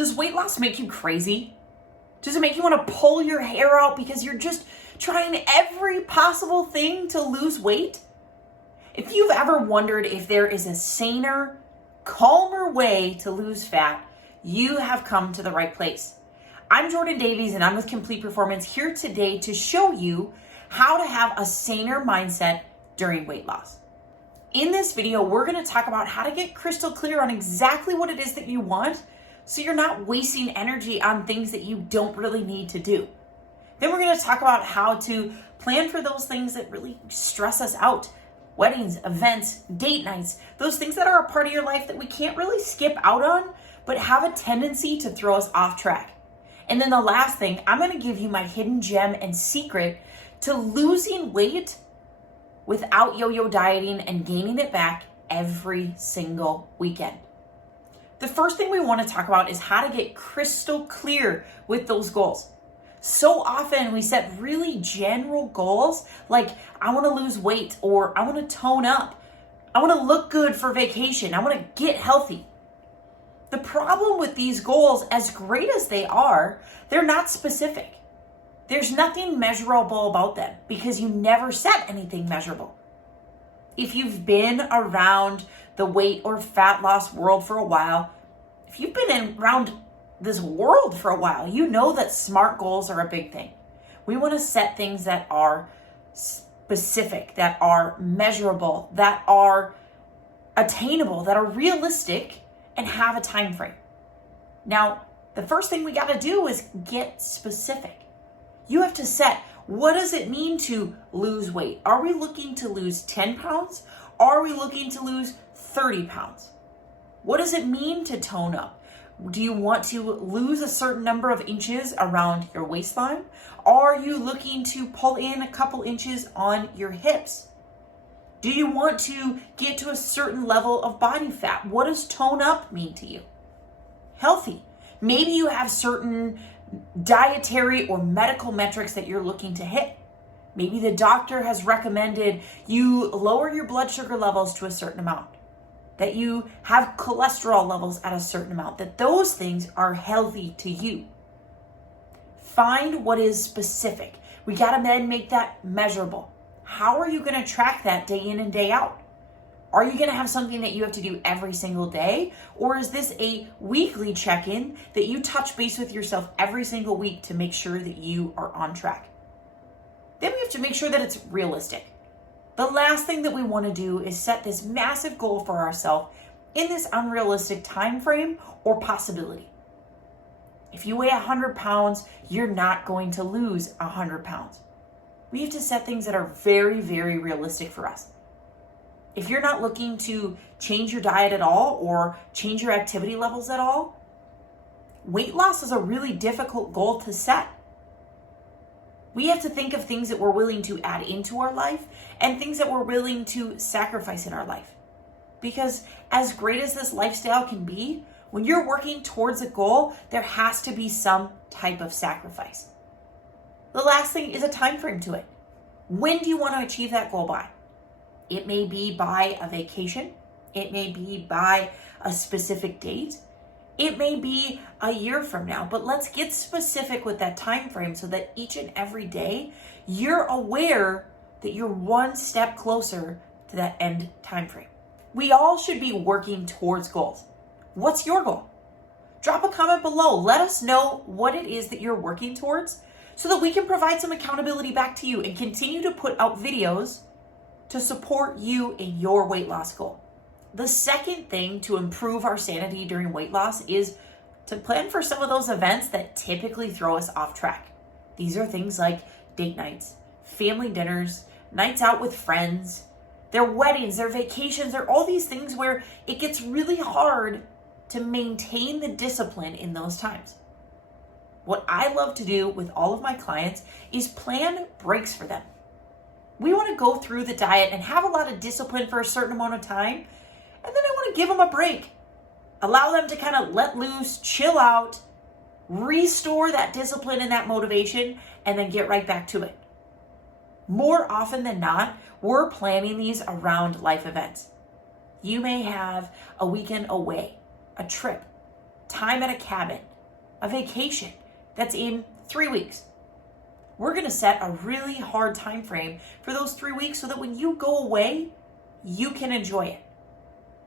Does weight loss make you crazy? Does it make you want to pull your hair out because you're just trying every possible thing to lose weight? If you've ever wondered if there is a saner, calmer way to lose fat, you have come to the right place. I'm Jordan Davies and I'm with Complete Performance here today to show you how to have a saner mindset during weight loss. In this video, we're going to talk about how to get crystal clear on exactly what it is that you want so you're not wasting energy on things that you don't really need to do. Then we're going to talk about how to plan for those things that really stress us out. Weddings, events, date nights, those things that are a part of your life that we can't really skip out on, but have a tendency to throw us off track. And then the last thing, I'm going to give you my hidden gem and secret to losing weight without yo-yo dieting and gaining it back every single weekend. The first thing we want to talk about is how to get crystal clear with those goals. So often we set really general goals like I want to lose weight, or I want to tone up, I want to look good for vacation, I want to get healthy. The problem with these goals, as great as they are, they're not specific. There's nothing measurable about them because you never set anything measurable. If you've been around the weight or fat loss world for a while, if you've been around this world for a while, you know that SMART goals are a big thing. We want to set things that are specific, that are measurable, that are attainable, that are realistic, and have a time frame. Now, the first thing we got to do is get specific. You have to set, what does it mean to lose weight? Are we looking to lose 10 pounds? Are we looking to lose 30 pounds? What does it mean to tone up? Do you want to lose a certain number of inches around your waistline? Are you looking to pull in a couple inches on your hips? Do you want to get to a certain level of body fat? What does tone up mean to you? Healthy. Maybe you have certain dietary or medical metrics that you're looking to hit. Maybe the doctor has recommended you lower your blood sugar levels to a certain amount, that you have cholesterol levels at a certain amount, that those things are healthy to you. Find what is specific. We got to then make that measurable. How are you going to track that day in and day out? Are you going to have something that you have to do every single day? Or is this a weekly check-in that you touch base with yourself every single week to make sure that you are on track? Then we have to make sure that it's realistic. The last thing that we want to do is set this massive goal for ourselves in this unrealistic time frame or possibility. If you weigh 100 pounds, you're not going to lose 100 pounds. We have to set things that are very, very realistic for us. If you're not looking to change your diet at all or change your activity levels at all, weight loss is a really difficult goal to set. We have to think of things that we're willing to add into our life and things that we're willing to sacrifice in our life. Because as great as this lifestyle can be, when you're working towards a goal, there has to be some type of sacrifice. The last thing is a time frame to it. When do you want to achieve that goal by? It may be by a vacation. It may be by a specific date. It may be a year from now, but let's get specific with that time frame so that each and every day you're aware that you're one step closer to that end time frame. We all should be working towards goals. What's your goal? Drop a comment below. Let us know what it is that you're working towards so that we can provide some accountability back to you and continue to put out videos to support you in your weight loss goal. The second thing to improve our sanity during weight loss is to plan for some of those events that typically throw us off track. These are things like date nights, family dinners, nights out with friends, their weddings, their vacations, they're all these things where it gets really hard to maintain the discipline in those times. What I love to do with all of my clients is plan breaks for them. We want to go through the diet and have a lot of discipline for a certain amount of time, and then I want to give them a break. Allow them to kind of let loose, chill out, restore that discipline and that motivation, and then get right back to it. More often than not, we're planning these around life events. You may have a weekend away, a trip, time at a cabin, a vacation that's in 3 weeks. We're going to set a really hard time frame for those 3 weeks so that when you go away, you can enjoy it.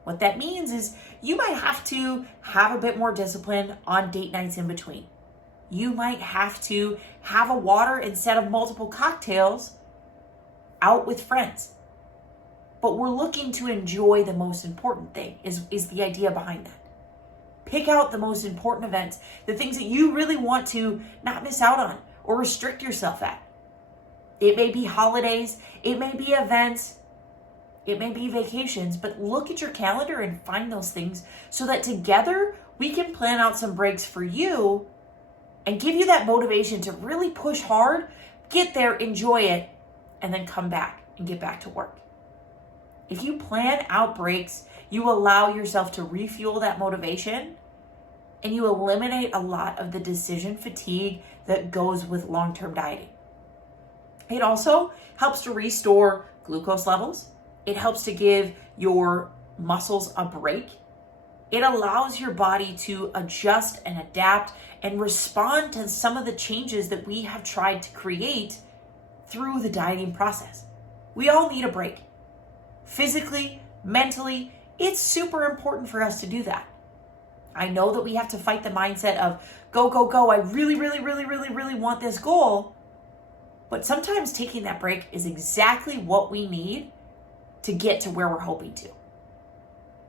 What that means is you might have to have a bit more discipline on date nights in between. You might have to have a water instead of multiple cocktails out with friends. But we're looking to enjoy the most important thing is the idea behind that. Pick out the most important events, the things that you really want to not miss out on or restrict yourself at. It may be holidays, it may be events, it may be vacations, but look at your calendar and find those things so that together we can plan out some breaks for you and give you that motivation to really push hard, get there, enjoy it, and then come back and get back to work. If you plan out breaks, you allow yourself to refuel that motivation and you eliminate a lot of the decision fatigue that goes with long-term dieting. It also helps to restore glucose levels. It helps to give your muscles a break. It allows your body to adjust and adapt and respond to some of the changes that we have tried to create through the dieting process. We all need a break. Physically, mentally, it's super important for us to do that. I know that we have to fight the mindset of go, go, go. I really, really, really, really, really want this goal. But sometimes taking that break is exactly what we need to get to where we're hoping to.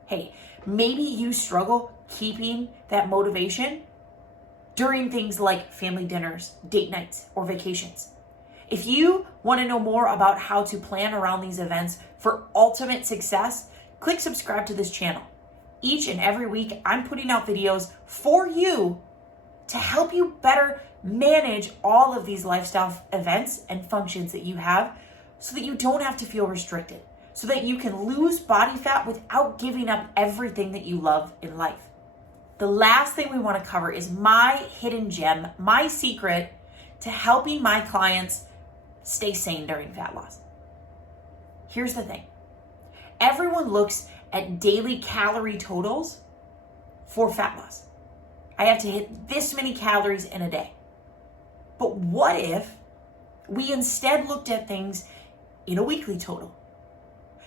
Hey, maybe you struggle keeping that motivation during things like family dinners, date nights, or vacations. If you want to know more about how to plan around these events for ultimate success, click subscribe to this channel. Each and every week, I'm putting out videos for you to help you better manage all of these lifestyle events and functions that you have so that you don't have to feel restricted, so that you can lose body fat without giving up everything that you love in life. The last thing we want to cover is my hidden gem, my secret to helping my clients stay sane during fat loss. Here's the thing. Everyone looks at daily calorie totals for fat loss. I have to hit this many calories in a day. But what if we instead looked at things in a weekly total?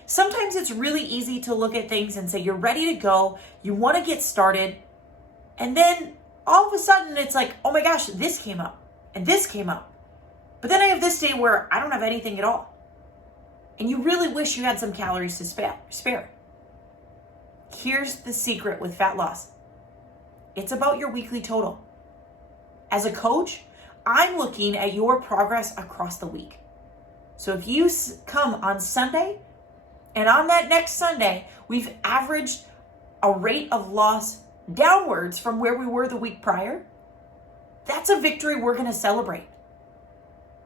Sometimes it's really easy to look at things and say you're ready to go, you want to get started, and then all of a sudden it's like, oh my gosh, this came up and this came up. But then I have this day where I don't have anything at all. And you really wish you had some calories to spare. Here's the secret with fat loss. It's about your weekly total. As a coach, I'm looking at your progress across the week. So if you come on Sunday, and on that next Sunday, we've averaged a rate of loss downwards from where we were the week prior, that's a victory we're going to celebrate.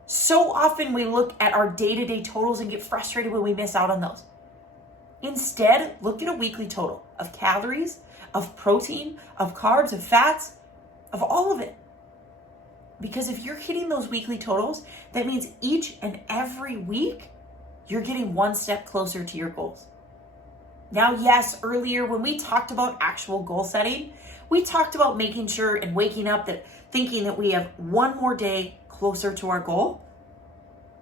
So often we look at our day-to-day totals and get frustrated when we miss out on those. Instead, look at a weekly total of calories, of protein, of carbs, of fats, of all of it. Because if you're hitting those weekly totals, that means each and every week, you're getting one step closer to your goals. Now, yes, earlier when we talked about actual goal setting, we talked about making sure and waking up thinking that we have one more day closer to our goal.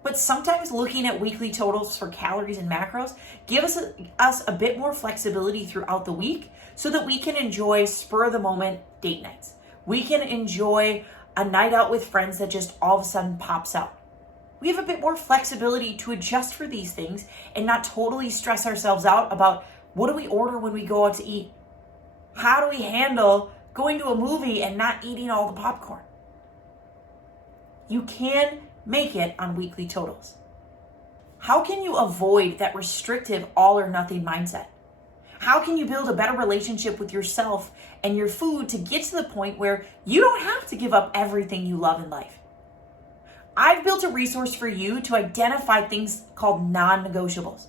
But sometimes looking at weekly totals for calories and macros give us a bit more flexibility throughout the week so that we can enjoy spur of the moment date nights. We can enjoy a night out with friends that just all of a sudden pops out. We have a bit more flexibility to adjust for these things and not totally stress ourselves out about what do we order when we go out to eat? How do we handle going to a movie and not eating all the popcorn? You can make it on weekly totals. How can you avoid that restrictive all or nothing mindset? How can you build a better relationship with yourself and your food to get to the point where you don't have to give up everything you love in life? I've built a resource for you to identify things called non-negotiables.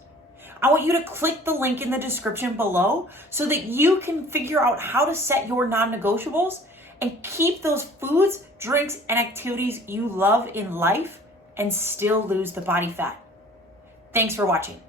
I want you to click the link in the description below so that you can figure out how to set your non-negotiables and keep those foods, drinks, and activities you love in life and still lose the body fat. Thanks for watching.